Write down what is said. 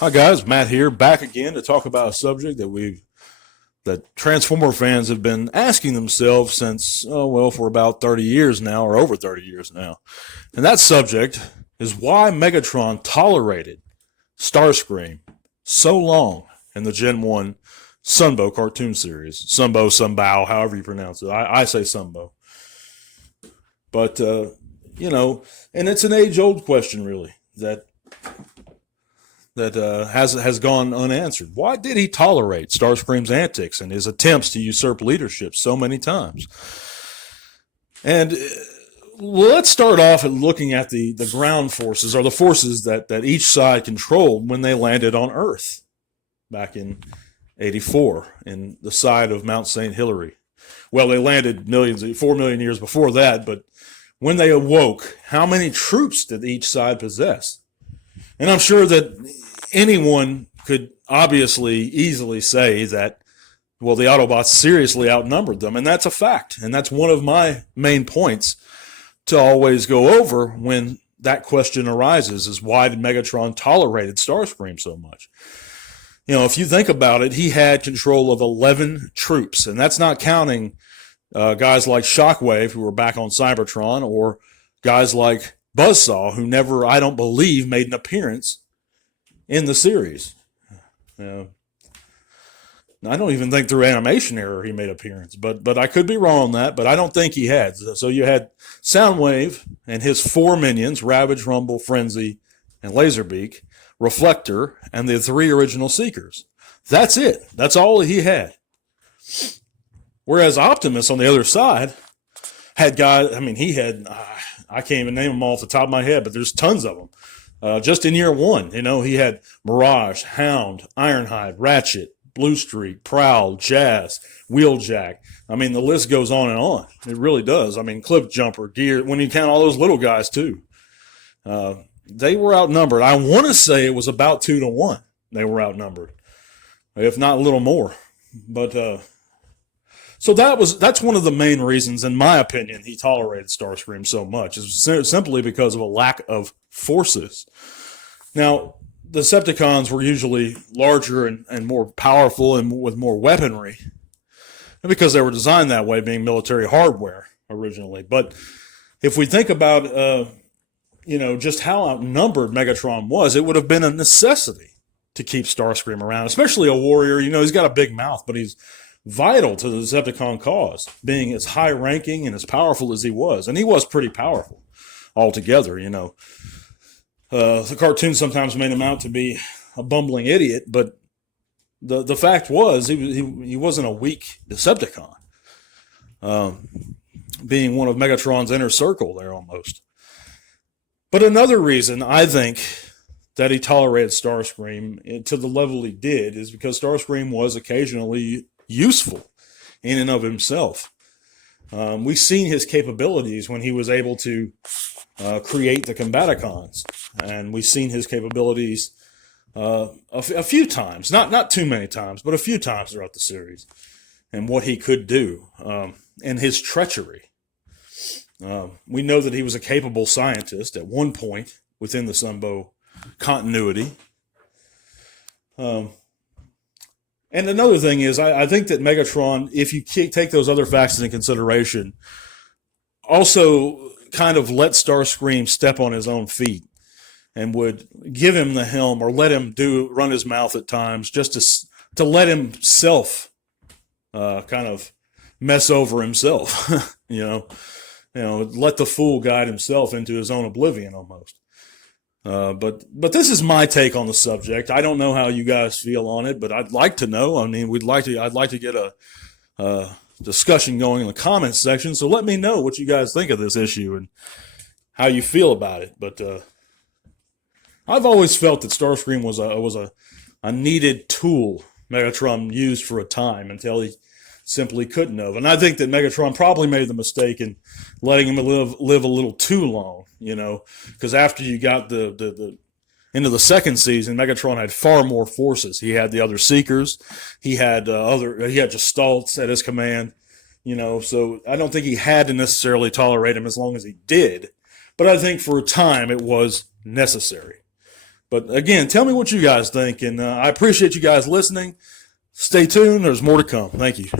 Hi guys, Matt here, back again to talk about a subject that Transformer fans have been asking themselves since for about 30 years now, or over 30 years now. And that subject is why Megatron tolerated Starscream so long in the Gen 1 Sunbow cartoon series. Sunbow, however you pronounce it. I say Sunbow. But and it's an age-old question really that has gone unanswered. Why did he tolerate Starscream's antics and his attempts to usurp leadership so many times? And let's start off at looking at the ground forces, or the forces that4 side controlled when they landed on Earth back in 84 in the side of Mount St. Hilary. Well, they landed 4 million years before that, but when they awoke, how many troops did each side possess? And I'm sure that anyone could easily say that, well, the Autobots seriously outnumbered them, and that's a fact. And that's one of my main points to always go over when that question arises, is why did Megatron tolerate Starscream so much? If you think about it, he had control of 11 troops, and that's not counting guys like Shockwave, who were back on Cybertron, or guys like Buzzsaw, who never, I don't believe, made an appearance in the series. I don't even think through animation error he made an appearance, but I could be wrong on that, but I don't think he had. So you had Soundwave and his 4 minions, Ravage, Rumble, Frenzy, and Laserbeak, Reflector, and the 3 original Seekers. That's it. That's all he had. Whereas Optimus, on the other side, had guys, he had, I can't even name them all off the top of my head, but there's tons of them. Just in year 1, he had Mirage, Hound, Ironhide, Ratchet, Blue Streak, Prowl, Jazz, Wheeljack. The list goes on and on. It really does. Cliff Jumper, Gear, when you count all those little guys too. They were outnumbered. I want to say it was about 2-1. They were outnumbered, if not a little more. But so that's one of the main reasons, in my opinion, he tolerated Starscream so much, is simply because of a lack of forces. Now, the Decepticons were usually larger and more powerful and with more weaponry, and because they were designed that way, being military hardware originally. But if we think about just how outnumbered Megatron was, it would have been a necessity to keep Starscream around, especially a warrior. He's got a big mouth, but he's vital to the Decepticon cause, being as high ranking and as powerful as he was. And he was pretty powerful altogether. The cartoon sometimes made him out to be a bumbling idiot, but the fact was he wasn't a weak Decepticon, being one of Megatron's inner circle there almost. But another reason I think that he tolerated Starscream to the level he did is because Starscream was occasionally useful in and of himself. We've seen his capabilities when he was able to create the Combaticons, and we've seen his capabilities a few times, not too many times, but a few times throughout the series, and what he could do, and his treachery. We know that he was a capable scientist at one point within the Sunbow continuity. And another thing is, I think that Megatron, if you take those other factors into consideration, also kind of let Starscream step on his own feet and would give him the helm or let him run his mouth at times, just to let himself kind of mess over himself, let the fool guide himself into his own oblivion almost. But this is my take on the subject. I don't know how you guys feel on it, but I'd like to know. I'd like to get a discussion going in the comments section. So let me know what you guys think of this issue and how you feel about it. But I've always felt that Starscream was a needed tool Megatron used for a time until he simply couldn't have. And I think that Megatron probably made the mistake in letting him live a little too long, because after you got the into the second season, Megatron had far more forces. He had the other Seekers, he had Gestalts at his command, so I don't think he had to necessarily tolerate him as long as he did, but I think for a time it was necessary. But again, tell me what you guys think, and I appreciate you guys listening. Stay tuned. There's more to come. Thank you.